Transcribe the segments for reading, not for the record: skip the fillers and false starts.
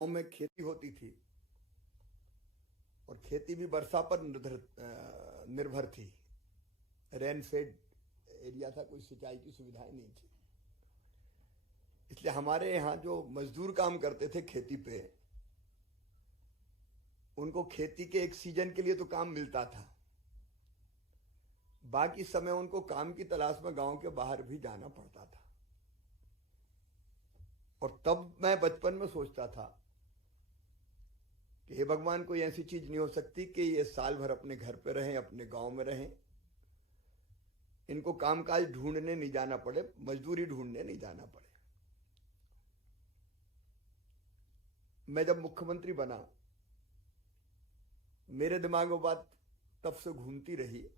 में खेती होती थी और खेती भी वर्षा पर निर्भर थी। रेन फेड एरिया था, कोई सिंचाई की सुविधाएं नहीं थी। इसलिए हमारे यहाँ जो मजदूर काम करते थे खेती पे, उनको खेती के एक सीजन के लिए तो काम मिलता था, बाकी समय उनको काम की तलाश में गांव के बाहर भी जाना पड़ता था। और तब मैं बचपन में सोचता था कि हे भगवान, कोई ऐसी चीज नहीं हो सकती कि ये साल भर अपने घर पे रहें, अपने गांव में रहें, इनको कामकाज ढूंढने नहीं जाना पड़े, मजदूरी ढूंढने नहीं जाना पड़े। मैं जब मुख्यमंत्री बना, मेरे दिमाग में बात तब से घूमती रही।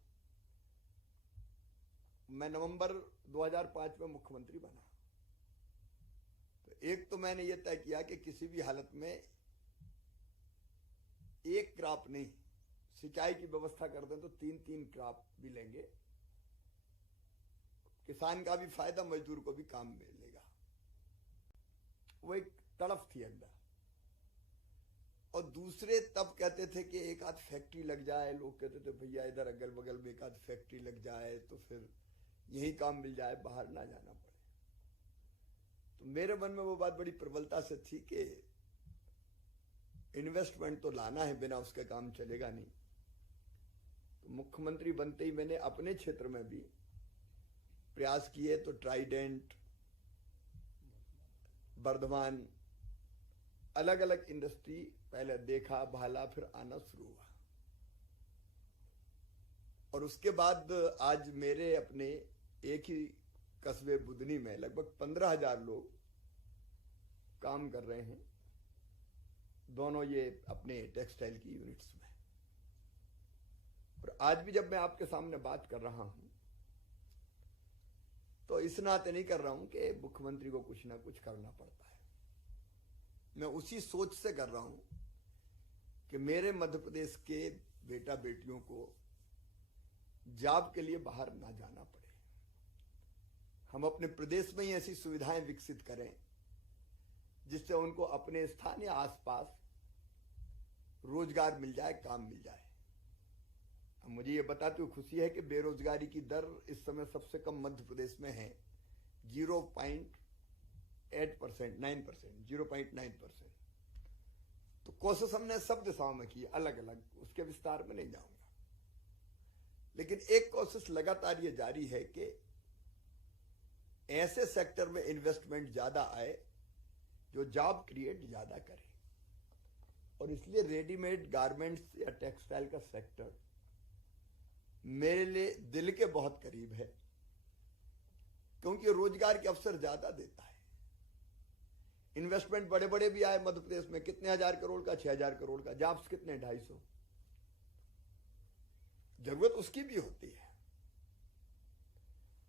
मैं नवंबर 2005 में मुख्यमंत्री बना, तो एक तो मैंने ये तय किया कि किसी भी हालत में एक क्रॉप नहीं, सिंचाई की व्यवस्था कर दें तो 3-3 क्रॉप भी लेंगे, किसान का भी फायदा, मजदूर को भी काम मिलेगा। वो एक तड़फ थी अंदर। और दूसरे तब कहते थे कि एक आध फैक्ट्री लग जाए, लोग कहते थे भैया इधर अगल बगल में एक आध फैक्ट्री लग जाए तो फिर यही काम मिल जाए, बाहर ना जाना पड़े। तो मेरे मन में वो बात बड़ी प्रबलता से थी कि इन्वेस्टमेंट तो लाना है, बिना उसके काम चलेगा नहीं। तो मुख्यमंत्री बनते ही मैंने अपने क्षेत्र में भी प्रयास किए। तो ट्राइडेंट, वर्धमान, अलग अलग इंडस्ट्री पहले देखा, भाला, फिर आना शुरू हुआ। और उसके बाद आज मेरे अपने एक ही कस्बे बुधनी में लगभग 15,000 लोग काम कर रहे हैं, दोनों ये अपने टेक्सटाइल की यूनिट्स में। और आज भी जब मैं आपके सामने बात कर रहा हूं तो इस नाते नहीं कर रहा हूं कि मुख्यमंत्री को कुछ ना कुछ करना पड़ता है। मैं उसी सोच से कर रहा हूं कि मेरे मध्य प्रदेश के बेटा बेटियों को जॉब के लिए बाहर ना जाना पड़े। हम अपने प्रदेश में ही ऐसी सुविधाएं विकसित करें जिससे उनको अपने स्थान या आसपास रोजगार मिल जाए, काम मिल जाए। अब मुझे ये बताते हुए खुशी है कि बेरोजगारी की दर इस समय सबसे कम मध्य प्रदेश में है, 0.8%, 9%, 0.9%। तो कोशिश हमने सब दिशाओं में की, अलग अलग, उसके विस्तार में नहीं जाऊंगा। लेकिन एक कोशिश लगातार ये जारी है कि ऐसे सेक्टर में इन्वेस्टमेंट ज्यादा आए जो जॉब क्रिएट ज्यादा करे। और इसलिए रेडीमेड गारमेंट्स या टेक्सटाइल का सेक्टर मेरे लिए दिल के बहुत करीब है, क्योंकि रोजगार के अवसर ज्यादा देता है। इन्वेस्टमेंट बड़े बड़े भी आए मध्य प्रदेश में, कितने हजार करोड़ का, 6,000 करोड़ का, जॉब्स कितने, 250। जरूरत उसकी भी होती है।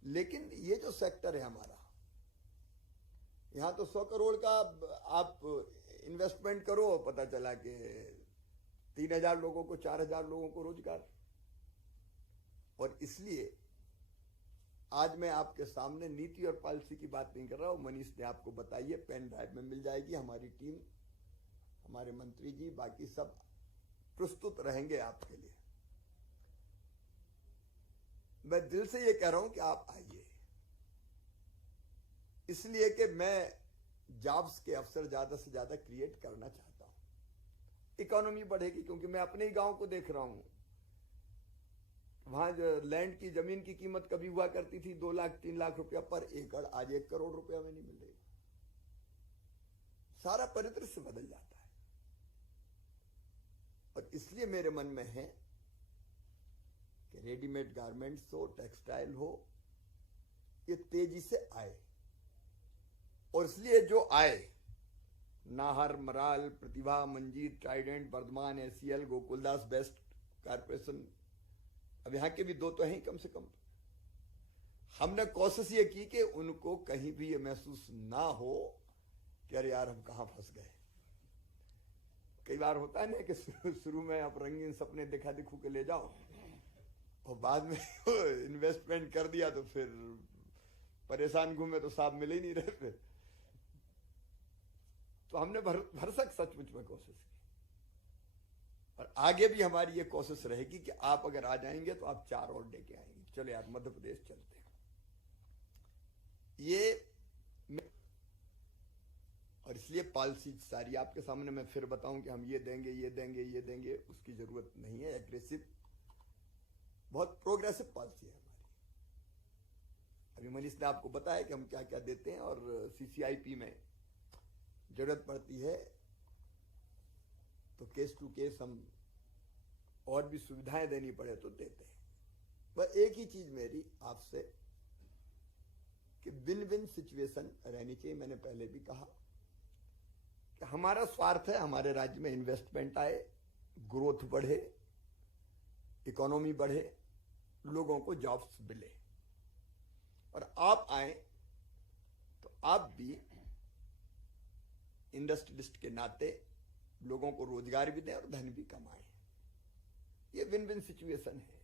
लेकिन ये जो सेक्टर है हमारा, यहां तो 100 करोड़ का आप इन्वेस्टमेंट करो, पता चला कि 3,000 लोगों को, 4,000 लोगों को रोजगार। और इसलिए आज मैं आपके सामने नीति और पॉलिसी की बात नहीं कर रहा हूं, मनीष ने आपको बताइए, पेन ड्राइव में मिल जाएगी। हमारी टीम, हमारे मंत्री जी, बाकी सब प्रस्तुत रहेंगे आपके लिए। मैं दिल से ये कह रहा हूं कि आप आइए, इसलिए कि मैं जॉब्स के अवसर ज्यादा से ज्यादा क्रिएट करना चाहता हूं। इकोनॉमी बढ़ेगी, क्योंकि मैं अपने ही गांव को देख रहा हूं। वहां लैंड की, जमीन की कीमत कभी हुआ करती थी 2 लाख 3 लाख रुपया पर एकड़, आज 1 करोड़ रुपया में नहीं मिल रही। सारा परिदृश्य बदल जाता है। और इसलिए मेरे मन में है कि रेडीमेड गारमेंट्स हो, टेक्सटाइल हो, ये तेजी से आए। और इसलिए जो आए, Nahar, Maral, Pratibha, Manjeet, Trident, Vardhman, ACL, Gokaldas, Best Corporation, अब यहां के भी 2 तो हैं कम से कम। हमने कोशिश ये की कि उनको कहीं भी ये महसूस ना हो कि अरे यार हम कहां फंस गए। कई बार होता है ना कि शुरू में आप रंगीन सपने दिखा दिखू के ले जाओ और बाद में इन्वेस्टमेंट कर दिया तो फिर परेशान घूमे तो साहब मिल ही नहीं रहे। फिर तो हमने भरसक सचमुच में कोशिश की, और आगे भी हमारी ये कोशिश रहेगी कि आप अगर आ जाएंगे तो आप 4 और लेके आएंगे। चलो यार मध्य प्रदेश चलते हैं। ये और इसलिए पॉलिसी सारी आपके सामने मैं फिर बताऊं कि हम ये देंगे ये देंगे ये देंगे, उसकी जरूरत नहीं है। एग्रेसिव, बहुत प्रोग्रेसिव पॉलिसी है हमारी। अभी मनीष ने आपको बताया कि हम क्या क्या देते हैं, और सीसीआईपी में जरूरत पड़ती है तो केस टू केस हम और भी सुविधाएं देनी पड़े तो देते हैं। बस एक ही चीज मेरी आपसे कि विन विन सिचुएशन रहनी चाहिए। मैंने पहले भी कहा कि हमारा स्वार्थ है हमारे राज्य में इन्वेस्टमेंट आए, ग्रोथ बढ़े, इकोनॉमी बढ़े, लोगों को जॉब्स मिले, और आप आए तो आप भी इंडस्ट्रियलिस्ट के नाते लोगों को रोजगार भी दें और धन भी कमाएं। ये विन विन सिचुएशन है।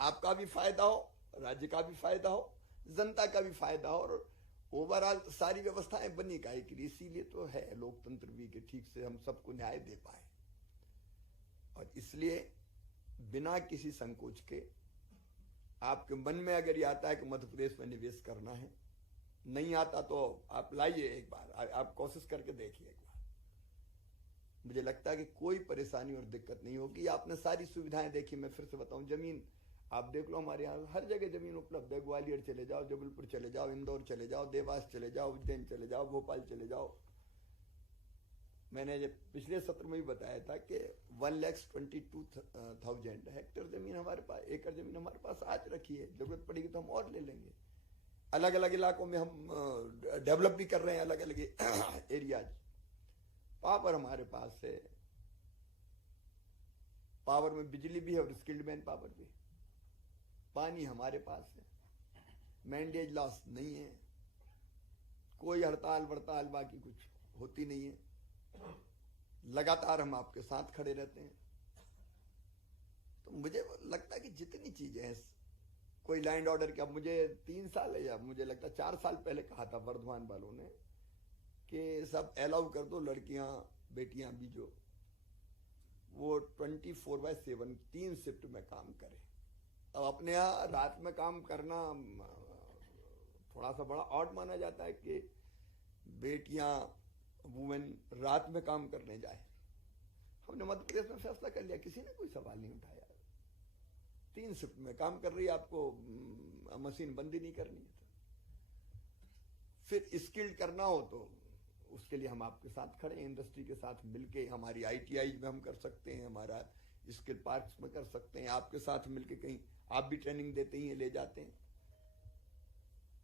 आपका भी फायदा हो, राज्य का भी फायदा हो, जनता का भी फायदा हो, और ओवरऑल सारी व्यवस्थाएं बनी काहे के लिए। इसीलिए तो है लोकतंत्र भी कि ठीक से हम सबको न्याय दे पाए। और इसलिए बिना किसी संकोच के आपके मन में अगर ये आता है कि मध्य प्रदेश में निवेश करना है, नहीं आता तो आप लाइए एक बार, आप कोशिश करके देखिए एक बार। मुझे लगता है कि कोई परेशानी और दिक्कत नहीं होगी। आपने सारी सुविधाएं देखी। मैं फिर से बताऊं, जमीन आप देख लो, हमारे यहाँ हर जगह जमीन उपलब्ध है। ग्वालियर चले जाओ, जबलपुर चले जाओ, इंदौर चले जाओ, देवास चले जाओ, उज्जैन चले जाओ, भोपाल चले जाओ। मैंने जब पिछले सत्र में भी बताया था कि 1,22,000 हेक्टेयर जमीन हमारे पास, एकड़ जमीन हमारे पास आज रखी है। जरूरत पड़ेगी तो हम और ले लेंगे। अलग अलग इलाकों में हम डेवलप भी कर रहे हैं, अलग अलग एरियाज। पावर हमारे पास है, पावर में बिजली भी है और स्किल्ड मैन पावर भी। पानी हमारे पास है, मैंडेज लॉस नहीं है, कोई हड़ताल वड़ताल बाकी कुछ होती नहीं है। लगातार हम आपके साथ खड़े रहते हैं। तो मुझे लगता है कि जितनी चीजें हैं, कोई लैंड ऑर्डर का, मुझे 3 साल या मुझे लगता है 4 साल पहले कहा था वर्धमान वालों ने कि सब अलाउ कर दो, लड़कियां बेटियां भी जो वो 24/7 3 शिफ्ट में काम करें। अब अपने यहाँ रात में काम करना थोड़ा सा बड़ा ऑड माना जाता है कि बेटियां वुमेन रात में काम करने जाए। हमने मध्य प्रदेश में फैसला कर लिया, किसी ने कोई सवाल नहीं उठाया। 3 शिफ्ट में काम कर रही है, आपको मशीन बंदी नहीं करनी है। फिर स्किल्ड करना हो तो उसके लिए हम आपके साथ खड़े हैं, इंडस्ट्री के साथ मिलके। हमारी ITI में हम कर सकते हैं, हमारा स्किल पार्क्स में कर सकते हैं, आपके साथ मिलके कहीं आप भी ट्रेनिंग देते ही ले जाते हैं,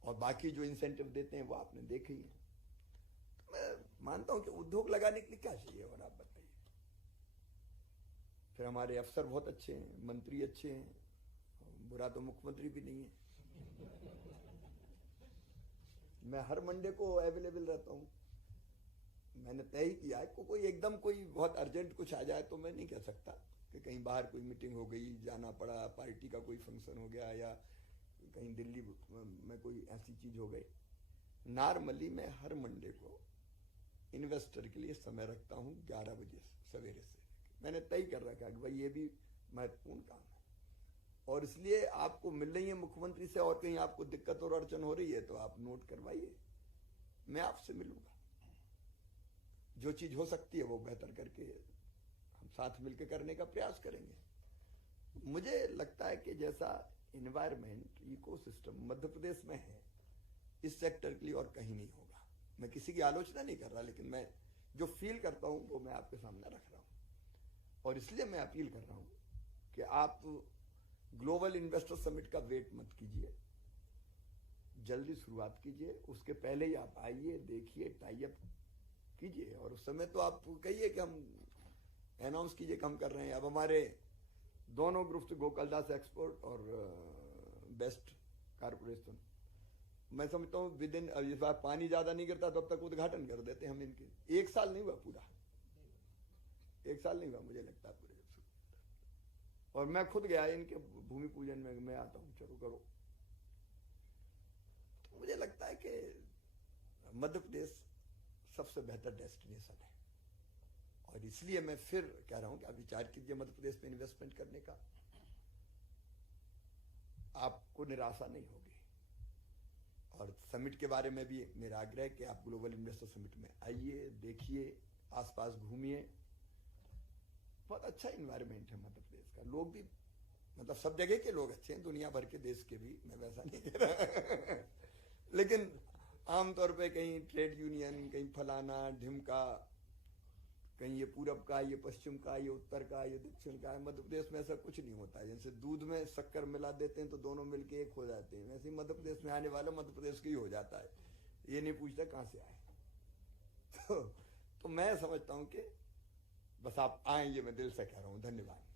और बाकी जो इंसेंटिव देते हैं वो आपने देखे ही है। तो मैं मानता हूं कि उद्योग लगाने के लिए क्या चाहिए, और आप बताइए। फिर हमारे अफसर बहुत अच्छे हैं, मंत्री अच्छे हैं, बुरा तो मुख्यमंत्री भी नहीं है। मैं हर मंडे को अवेलेबल रहता हूं। मैंने तय ही किया है कोई एकदम कोई बहुत अर्जेंट कुछ आ जाए तो मैं नहीं कह सकता कि कहीं बाहर कोई मीटिंग हो गई, जाना पड़ा, पार्टी का कोई फंक्शन हो गया, या कहीं दिल्ली में कोई ऐसी चीज हो गई। नॉर्मली मैं हर मंडे को इन्वेस्टर के लिए समय रखता हूं 11 बजे सवेरे से। मैंने तय कर रखा है कि भाई ये भी महत्वपूर्ण काम है, और इसलिए आपको मिल रही है मुख्यमंत्री से, और कहीं आपको दिक्कत और अड़चन हो रही है तो आप नोट करवाइए, मैं आपसे मिलूंगा। जो चीज हो सकती है वो बेहतर करके हम साथ मिलकर करने का प्रयास करेंगे। मुझे लगता है कि जैसा एनवायरमेंट इकोसिस्टम मध्य प्रदेश में है, इस सेक्टर के लिए और कहीं नहीं होगा। मैं किसी की आलोचना नहीं कर रहा, लेकिन मैं जो फील करता हूं वो मैं आपके सामने रख रहा हूं। और इसलिए मैं अपील कर रहा हूं कि आप ग्लोबल इन्वेस्टर समिट का वेट मत कीजिए, जल्दी शुरुआत कीजिए। उसके पहले ही आप आइए, देखिए, टाई अप कीजिए, और उस समय तो आप कहिए कि हम अनाउंस कीजिए कि हम कर रहे हैं। अब हमारे दोनों ग्रुप्स, गोकुलदास एक्सपोर्ट और बेस्ट कारपोरेशन, मैं समझता हूँ विद इन, इस बार पानी ज्यादा नहीं गिरता तब तक उद्घाटन कर देते हम इनके। 1 साल नहीं हुआ, पूरा 1 साल नहीं हुआ मुझे लगता है पूरे। और मैं खुद गया इनके भूमि पूजन में, मैं आता हूँ, चलो करो। तो मुझे लगता है कि मध्य प्रदेश सबसे बेहतर डेस्टिनेशन है। और इसलिए मैं फिर कह रहा हूं कि आप विचार कीजिए मध्य प्रदेश में इन्वेस्टमेंट करने का, आपको निराशा नहीं होगी। और समिट के बारे में भी मेरा आग्रह है कि आप ग्लोबल इन्वेस्टर समिट में आइए, देखिए, आसपास घूमिए। बहुत अच्छा इन्वायरमेंट है मध्य प्रदेश का। लोग भी मतलब सब जगह के लोग अच्छे हैं, दुनिया भर के देश के भी, मैं वैसा नहीं कह रहा लेकिन आमतौर पे कहीं ट्रेड यूनियन, कहीं फलाना ढिमका, कहीं ये पूरब का, ये पश्चिम का, ये उत्तर का, ये दक्षिण का है। मध्य प्रदेश में ऐसा कुछ नहीं होता है। जैसे दूध में शक्कर मिला देते हैं तो दोनों मिलके एक हो जाते हैं, वैसे ही मध्य प्रदेश में आने वाला मध्य प्रदेश का ही हो जाता है, ये नहीं पूछता कहां से आए। तो मैं समझता हूं कि बस आप आए, ये मैं दिल से कह रहा हूं। धन्यवाद।